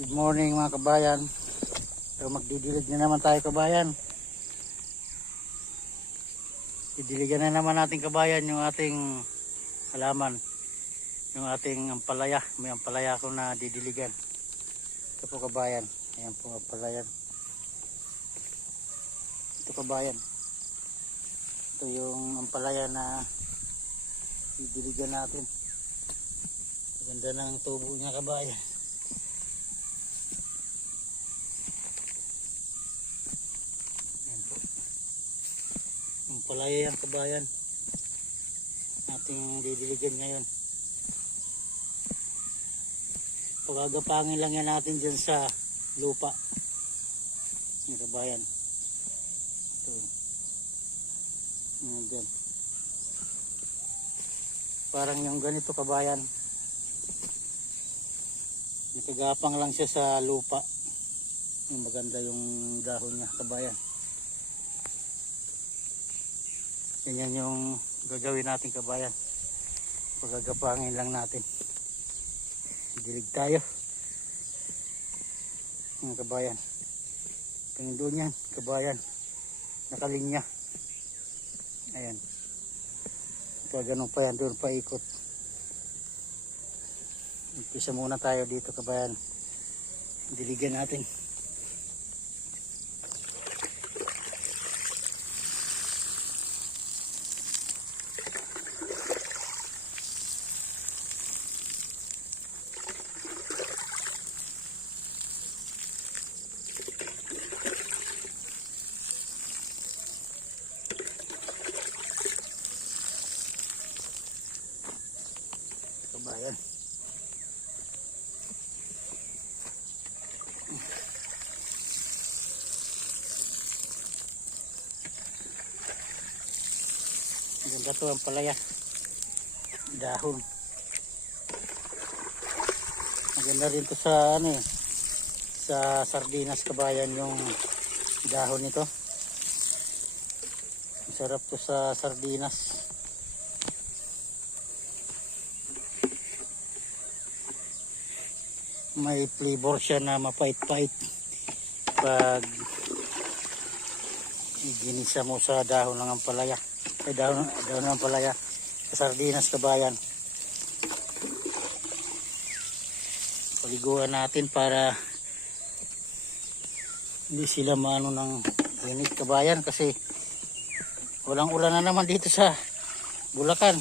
Good morning mga kabayan. So magdidilig na naman tayo kabayan. Didiligan na naman natin kabayan yung ating halaman. Yung ating ampalaya. May ampalaya ako na didiligan. Ito po kabayan. Ayan po ampalayan. Ito kabayan. Ito yung ampalaya na didiligan natin. Ganda ng tubo niya kabayan. Ampalaya yan kabayan. Ating didiligan ngayon. Pagagapangin lang yan natin dyan sa lupa. Yan kabayan. Ito. Yan. Parang yung ganito kabayan. Nakagapang lang siya sa lupa. Yung maganda yung dahon niya kabayan. Yan yung gagawin natin kabayan. Pagagapangin lang natin. Dilig tayo. Yan kabayan. Tingin doon yan kabayan. Nakalinya. Ayan. Ito ganun pa yan. Doon pa ikot. Umpisa muna tayo dito kabayan. Diligan natin. Kabayan. Maganda to ang palaya. Dahon. Maganda rin to sa ano eh, sa sardinas kabayan yung dahon nito. Masarap to sa sardinas. May flavor siya na mapait-pait pag ginisa mo sa dahon ng ampalaya. Ay dahon ng ampalaya sa sardinas kabayan. Paliguan natin para hindi sila maano ng init kabayan kasi walang ulan na naman dito sa Bulacan.